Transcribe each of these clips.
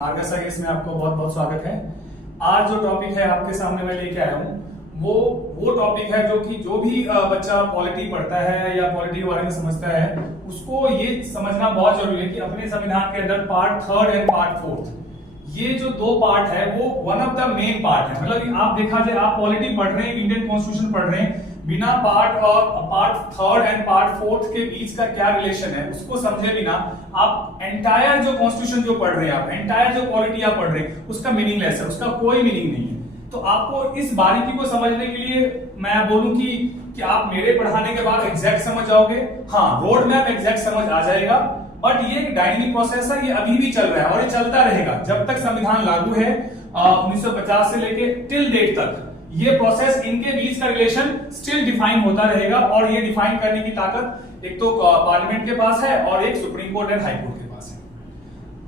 Argus IAS में आपको बहुत बहुत स्वागत है। आज जो टॉपिक है आपके सामने मैं लेके आया हूँ वो टॉपिक है जो भी बच्चा पॉलिटी पढ़ता है या पॉलिटी के बारे में समझता है उसको ये समझना बहुत जरूरी है कि अपने संविधान के अंदर part third and part fourth ये जो दो पार्ट है वो one of the main part है। मतलब आप देखा जाए आप पॉलिटी पढ़ रहे हैं, इंडियन कॉन्स्टिट्यूशन पढ़ रहे हैं, बिना part third and part fourth के बीच का क्या रिलेशन है उसको समझे बिना आप एंटायर जो कॉन्स्टिट्यूशन जो पढ़ रहे हैं, आप एंटायर जो पॉलिटी आप पढ़ रहे हैं उसका मीनिंगलेस है, उसका कोई मीनिंग नहीं है। तो आपको इस बारीकी को समझने के लिए मैं बोलूं कि आप मेरे पढ़ाने के बाद एग्जैक्ट समझ जाओगे। हाँ, रोड मैप एग्जैक्ट समझ आ जाएगा, बट ये एक डायनेमिक प्रोसेस है, ये अभी भी चल रहा है और ये चलता रहेगा जब तक संविधान लागू है 1950 से लेके टिल डेट तक। ये प्रोसेस, इनके बीच का रिलेशन स्टिल डिफाइन होता रहेगा और ये डिफाइन करने की ताकत एक तो पार्लियामेंट के पास है और एक supreme court and high court के पास है।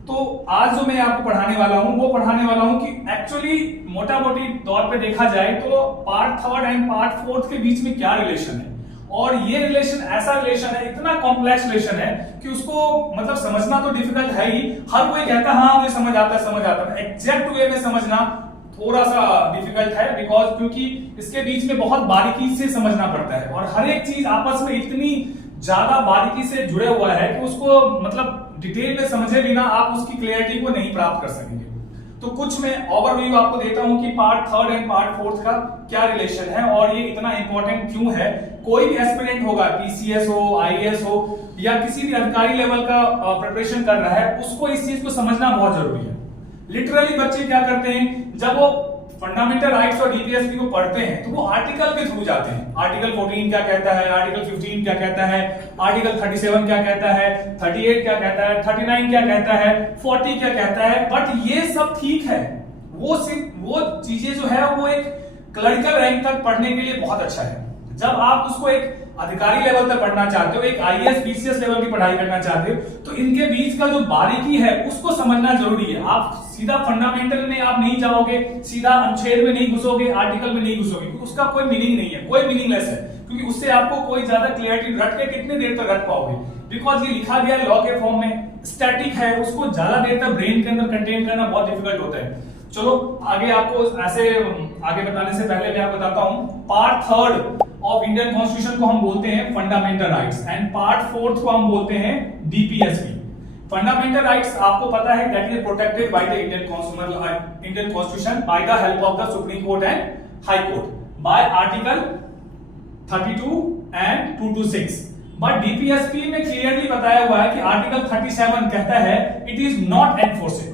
तो आज जो मैं आपको पढ़ाने वाला हूं वो पढ़ाने वाला हूं कि एक्चुअली मोटा मोटी तौर पे देखा जाए तो part third and part fourth के बीच में क्या रिलेशन है। और ये रिलेशन ऐसा रिलेशन है, इतना कॉम्प्लेक्स रिलेशन है कि उसको मतलब समझना तो डिफिकल्ट है ही। हर कोई कहता है हाँ मुझे समझ आता है, एग्जैक्ट वे में समझना थोड़ा सा डिफिकल्ट है बिकॉज क्योंकि इसके बीच में बहुत बारीकी से समझना पड़ता है और हर एक चीज आपस में इतनी ज्यादा बारीकी से जुड़े हुआ है कि उसको मतलब डिटेल में समझे बिना आप उसकी क्लियरिटी को नहीं प्राप्त कर सकेंगे। तो कुछ मैं ओवरव्यू आपको देता हूं कि part third and part fourth का क्या रिलेशन है और ये इतना इंपॉर्टेंट क्यों है। कोई भी एस्पिरेंट होगा, पीसीएस हो, आईएएस हो या किसी भी अधिकारी लेवल का प्रिपरेशन कर रहा है, उसको इस चीज को समझना बहुत जरूरी है। लिटरली बच्चे क्या करते हैं, जब वो फंडामेंटल राइट्स और डीपीएसपी को पढ़ते हैं तो वो आर्टिकल के थ्रू जाते हैं। आर्टिकल 14 क्या कहता है, आर्टिकल 15 क्या कहता है, आर्टिकल 37 क्या कहता है, 38 क्या कहता है, 39 क्या कहता है, 40 क्या कहता है। बट ये सब ठीक है, वो चीजें जो है वो एक क्लरिकल रैंक तक पढ़ने के लिए बहुत अच्छा है। जब आप उसको एक अधिकारी लेवल तक पढ़ना चाहते हो, एक आईएएस पीसीएस लेवल की पढ़ाई करना चाहते हो, तो इनके बीच का जो बारीकी है उसको समझना जरूरी है। आप सीधा फंडामेंटल में आप नहीं जाओगे, सीधा अनुच्छेद में नहीं घुसोगे, आर्टिकल में नहीं घुसोगे, उसका कोई मीनिंग नहीं है, कोई मीनिंगलेस है, क्योंकि उससे आपको कोई ज्यादा क्लियरिटी रट के कितनी देर तक रट पाओगे। बिकॉज ये लिखा गया है लॉ के फॉर्म में, स्टैटिक है, उसको ज्यादा देर तक ब्रेन के अंदर कंटेन करना बहुत डिफिकल्ट होता है। चलो आगे आपको ऐसे आगे बताने से पहले मैं आपको बताता हूं, part third of Indian constitution को हम बोलते हैं fundamental rights and part fourth को हम बोलते हैं डीपीएसपी। फंडामेंटल राइट्स आपको पता है that is protected by the Indian constitution by the help of the supreme court and high court by article 32 and 226। But DPSP में क्लियरली बताया हुआ है कि आर्टिकल 37 कहता है it is not enforceable.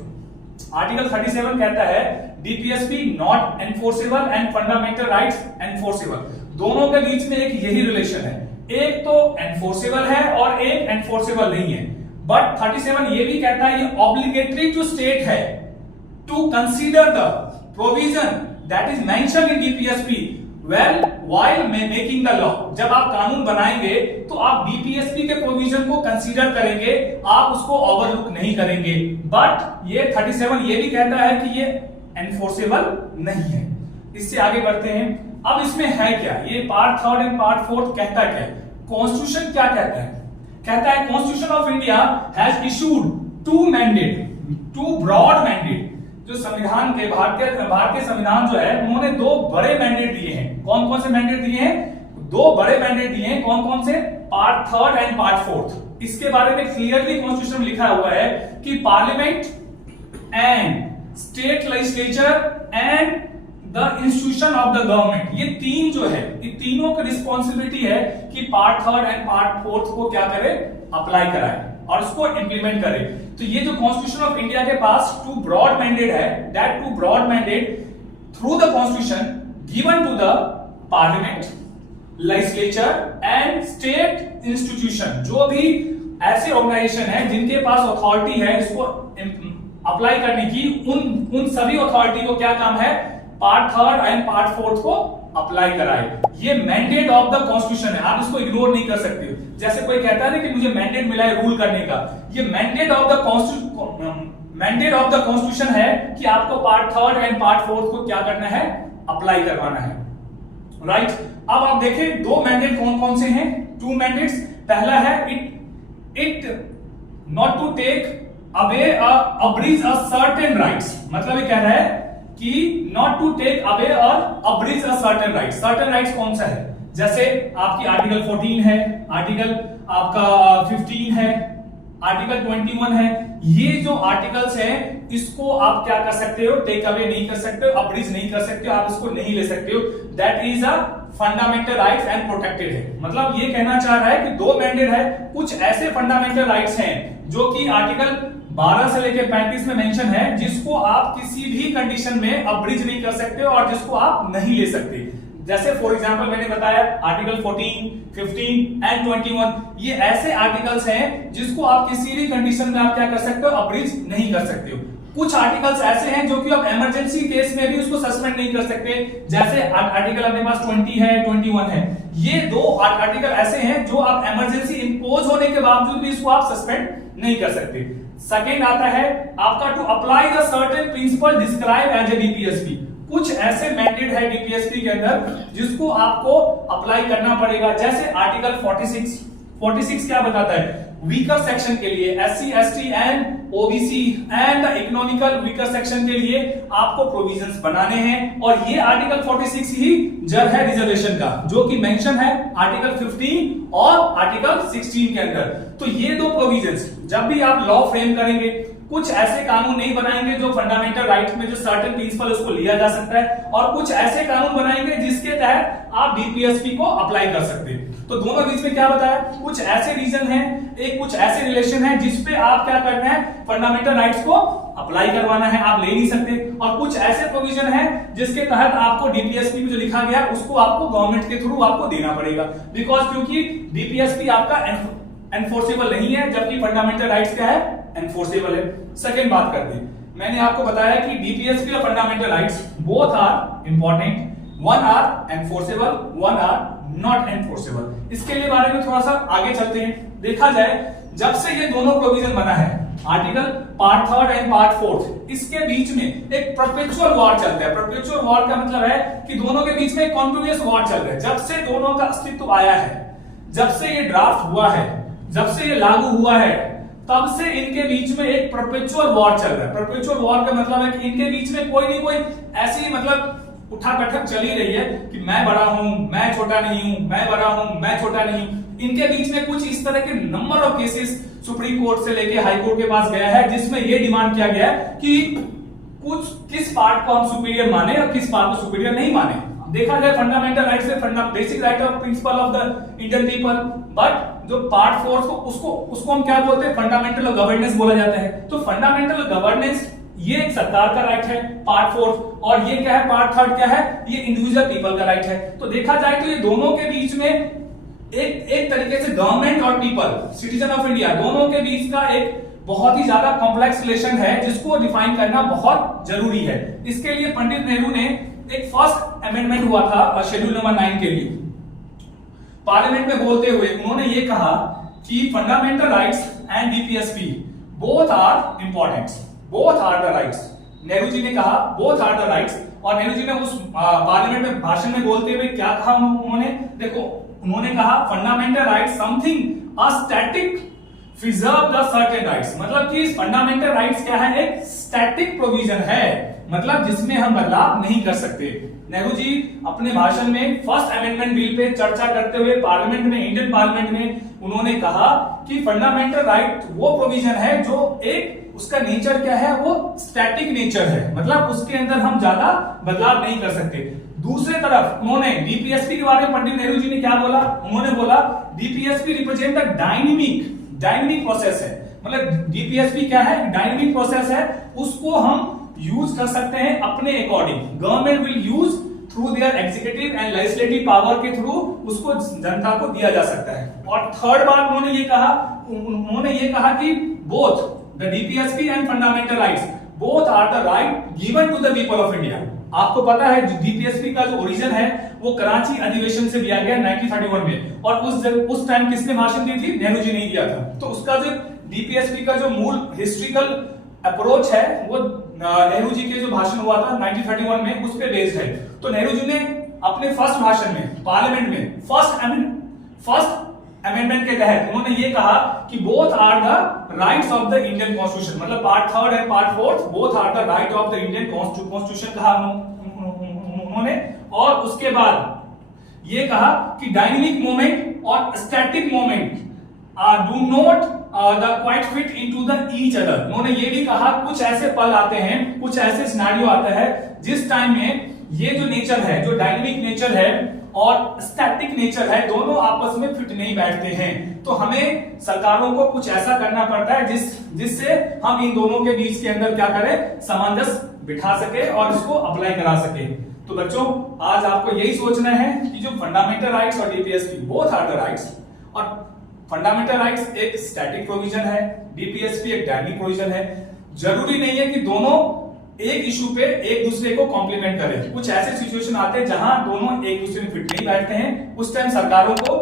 Article 37 कहता है DPSP not enforceable and fundamental rights enforceable. दोनों के बीच में एक यही रिलेशन है, एक तो एनफोर्सेबल है और एक एनफोर्सेबल नहीं है। बट 37 ये भी कहता है ये ऑब्लिगेटरी टू स्टेट है to consider the provision that is mentioned in DPSP well while making the law. जब आप कानून बनाएंगे तो आप डीपीएसपी के प्रोविजन को कंसीडर करेंगे, आप उसको ओवरलुक नहीं करेंगे। बट ये 37 ये भी कहता है कि ये एनफोर्सेबल नहीं है। इससे आगे बढ़ते हैं। अब इसमें है क्या, ये part third and part fourth कहता क्या है, कॉन्स्टिट्यूशन क्या कहता है। कहता है constitution of India has issued too broad mandate. जो संविधान के भारतीय संविधान जो है उन्होंने दो बड़े मैंडेट दिए हैं। कौन कौन से मैंडेट दिए हैं, दो बड़े मैंडेट दिए हैं। कौन कौन से, part third and part fourth. इसके बारे में क्लियरली कॉन्स्टिट्यूशन में लिखा हुआ है कि parliament and state legislature and the institution of the government, ये तीन जो है, ये तीनों की रिस्पॉन्सिबिलिटी है कि part third and part fourth को क्या करे, अप्लाई कराए और उसको इंप्लीमेंट करे। तो ये जो कॉन्स्टिट्यूशन ऑफ इंडिया के पास टू ब्रॉड मैंडेट है, that too broad mandate through the constitution given to the parliament, legislature and state institution. जो भी ऐसे ऑर्गेनाइजेशन है जिनके पास अथॉरिटी है इसको अप्लाई करने की, उन सभी अथॉरिटी को क्या काम है, part third and part fourth को अप्लाई कराए। ये मैंडेट ऑफ द कॉन्स्टिट्यूशन है, आप इसको इग्नोर नहीं कर सकते। जैसे कोई कहता है ना कि मुझे मैंडेट मिला है रूल करने का, ये मैंडेट ऑफ द कॉन्स्टिट्यूशन है कि आपको part third and part fourth को क्या करना है, अप्लाई करवाना है। राइट, अब आप देखें दो मैंडेट कौन कौन से हैं, टू मैंडेट्स। पहला है it not to take away abridge a certain rights, मतलब ये कह रहा है कि नॉट टू टेक अवे और abridge a certain rights. Certain rights कौन सा है? जैसे आपकी आर्टिकल 14 है, आर्टिकल आपका 15 है, आर्टिकल 21 है। ये जो आर्टिकल्स हैं इसको आप क्या कर सकते हो? टेक अवे नहीं कर सकते हो, अब्रीज नहीं कर सकते हो, आप इसको नहीं ले सकते हो। That is a fundamental rights and protected है। मतलब ये कहना चाह रहा है कि दो मैंडेट है, कुछ ऐसे फंडामेंटल राइट्स हैं जो कि आर्टिकल 12 से लेकर 35 में मेंशन है, जिसको आप किसी भी कंडीशन में अब्रीज नहीं कर सकते हो और जिसको आप नहीं ले सकते। जैसे फॉर एग्जांपल मैंने बताया आर्टिकल 14, 15 एंड 21, ये ऐसे आर्टिकल्स हैं जिसको आप किसी भी कंडीशन में आप क्या कर सकते हो? अब्रीज नहीं कर सकते हो। कुछ आर्टिकल्स ऐसे हैं जो कि आप इमरजेंसी केस में भी उसको सस्पेंड नहीं कर सकते। जैसे आर्टिकल अपने पास 20 है, 21 है। ये दो आर्टिकल ऐसे हैं जो आप इमरजेंसी इंपोज होने के बावजूद भी इसको आप सस्पेंड नहीं कर सकते। सेकेंड आता है आपका to apply the certain principle describe as a DPSP. कुछ ऐसे मैंडेट है डीपीएसपी के अंदर जिसको आपको अप्लाई करना पड़ेगा। जैसे आर्टिकल 46 क्या बताता है? वीकर सेक्शन के लिए, SC, ST and OBC and economical weaker section के लिए आपको प्रोविजंस बनाने हैं। और ये आर्टिकल 46 ही जड़ है रिजर्वेशन का, जो कि मेंशन है आर्टिकल 15 और आर्टिकल 16 के अंदर। तो ये दो प्रोविजंस जब भी आप लॉ फ्रेम करेंगे, कुछ ऐसे कानून नहीं बनाएंगे जो फंडामेंटल राइट्स में जो सर्टेन प्रिंसिपल उसको लिया जा सकता है, और कुछ ऐसे कानून बनाएंगे जिसके तहत आप डीपीएसपी को अप्लाई कर सकते हैं। तो दोनों बीच में क्या बताया? कुछ ऐसे रीजन है, एक कुछ ऐसे रिलेशन है जिसपे आप क्या करना है? फंडामेंटल राइट्स को अप्लाई करवाना है, आप ले नहीं सकते। और कुछ ऐसे प्रोविजन है जिसके तहत आपको डीपीएसपी में जो लिखा गया उसको आपको गवर्नमेंट के थ्रू आपको देना पड़ेगा, बिकॉज क्योंकि डीपीएसपी आपका एनफोर्सेबल नहीं है, जबकि फंडामेंटल राइट्स क्या है? एनफोर्सेबल है। सेकेंड बात कर दी, मैंने आपको बताया कि डीपीएसपी और fundamental rights both are important, one are enforceable, one are not enforceable. इसके लिए बारे में थोड़ा सा आगे चलते हैं। देखा जाए जब से ये दोनों प्रोविजन बना है, आर्टिकल पार्ट 3 एंड पार्ट 4, इसके बीच में एक परपेचुअल वॉर चलता है। परपेचुअल वॉर का मतलब है कि दोनों के बीच में एक कॉन्टिन्यूअस वॉर चल रहा है। जब से दोनों का अस्तित्व आया है, जब से ये ड्राफ्ट हुआ है, जब से ये लागू हुआ है, तब से इनके बीच में एक परपेचुअल वॉर चल रहा है। परपेचुअल वॉर का मतलब है कि इनके बीच में कोई नहीं कोई ऐसी मतलब उठा कठक चली रही है कि मैं बड़ा हूं, मैं छोटा नहीं हूं, मैं बड़ा हूं, मैं छोटा नहीं हूं। इनके बीच में कुछ इस तरह के number of cases supreme court से लेके हाई कोर्ट के पास गया है, जिसमें यह डिमांड किया गया कि कुछ किस पार्ट को हम सुपीरियर माने और किस पार्ट को सुपीरियर नहीं माने। देखा जाए फंडामेंटल राइट से basic right of principle of the Indian people, but जो पार्ट 4 उसको हम क्या बोलते हैं? फंडामेंटल गवर्नेंस बोला जाता है। तो फंडामेंटल गवर्नेंस ये एक सरकार का राइट है, पार्ट 4, और ये क्या है? पार्ट 3 क्या है? ये इंडिविजुअल पीपल का राइट है। तो देखा जाए तो ये दोनों के बीच में एक तरीके से गवर्नमेंट और पीपल, सिटीजन ऑफ इंडिया, दोनों के बीच का एक बहुत ही ज्यादा कॉम्प्लेक्स रिलेशन है जिसको डिफाइन करना बहुत जरूरी है। इसके लिए पंडित नेहरू ने एक फर्स्ट अमेंडमेंट हुआ था शेड्यूल नंबर 9 के लिए, पार्लियामेंट में बोलते हुए उन्होंने ये कहा कि fundamental rights and DPSP both are important, both are the rights. Nehru ji ने कहा बोथ आर द राइट्स, और नेहरू जी ने उस पार्लियामेंट में भाषण में बोलते हुए क्या कहा उन्होंने? देखो, उन्होंने कहा fundamental rights something a static preserve the certain rights. मतलब कि फंडामेंटल राइट्स क्या है? एक स्टैटिक प्रोविजन है, मतलब जिसमें हम बदलाव नहीं कर सकते। नेहरू जी अपने भाषण में फर्स्ट अमेंडमेंट बिल पे चर्चा करते हुए पार्लियामेंट में, इंडियन पार्लियामेंट में, उन्होंने कहा कि फंडामेंटल राइट वो प्रोविजन है जो एक उसका नेचर क्या है? वो स्टैटिक नेचर है, मतलब उसके अंदर हम ज्यादा बदलाव नहीं कर सकते। दूसरे तरफ उन्होंने डीपीएसपी के बारे में पंडित नेहरू जी ने क्या बोला? उन्होंने बोला DPSP represent the dynamic process है। मतलब डीपीएसपी क्या है? डायनेमिक प्रोसेस है, उसको हम यूज कर सकते हैं अपने according. Government will use through their executive and legislative power के थ्रू उसको जनता को दिया जा सकता है। और थर्ड बात उन्होंने ये कहा कि both the DPSP and fundamental rights both are the right given to the people of India. आपको पता है डीपीएसपी का जो ओरिजिन है वो कराची अधिवेशन से दिया गया 1931 में, और उस टाइम किसने भाषण दी थी? नेहरू जी ने दिया था। तो उसका जो डीपीएसपी का जो मूल हिस्ट्रिकल अप्रोच है वो नेहरू जी के जो भाषण हुआ था 1931 में उस पे बेस्ड है। तो नेहरू जी ने अपने फर्स्ट भाषण में पार्लियामेंट में फर्स्ट अमेंडमेंट के तहत उन्होंने ये कहा कि both are the rights of the Indian constitution, मतलब part 3 and part 4 both are the right of the Indian constitution कहा उन्होंने। और उसके बाद ये कहा कि डायनेमिक मोमेंट और static moment do not the quite fit into the each other. उन्होंने ये भी कहा कुछ ऐसे पल आते हैं, कुछ ऐसे सिनेरियो आता है जिस टाइम में ये जो नेचर है, जो डायनेमिक नेचर है और स्टैटिक नेचर है, दोनों आपस में फिट नहीं बैठते हैं। तो हमें सरकारों को कुछ ऐसा करना पड़ता है जिससे हम इन दोनों के बीच के अंदर क्या करें, सामंजस्य बिठा सके और इसको अप्लाई करा सके। तो बच्चों आज आपको यही सोचना है कि जो फंडामेंटल राइट्स और DPSP both are the rights, और फंडामेंटल राइट्स एक स्टैटिक प्रोविजन है, डीपीएसपी एक डायनेमिक प्रोविजन है। जरूरी नहीं है कि दोनों एक इशू पे एक दूसरे को कॉम्प्लीमेंट करें। कुछ ऐसे सिचुएशन आते हैं जहां दोनों एक दूसरे में फिट नहीं बैठते हैं, उस टाइम सरकारों को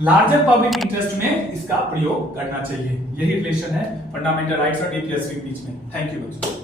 लार्जर पब्लिक इंटरेस्ट में इसका प्रयोग करना चाहिए। यही रिलेशन है फंडामेंटल राइट्स और डीपीएसपी के बीच में। थैंक यू बच्चों।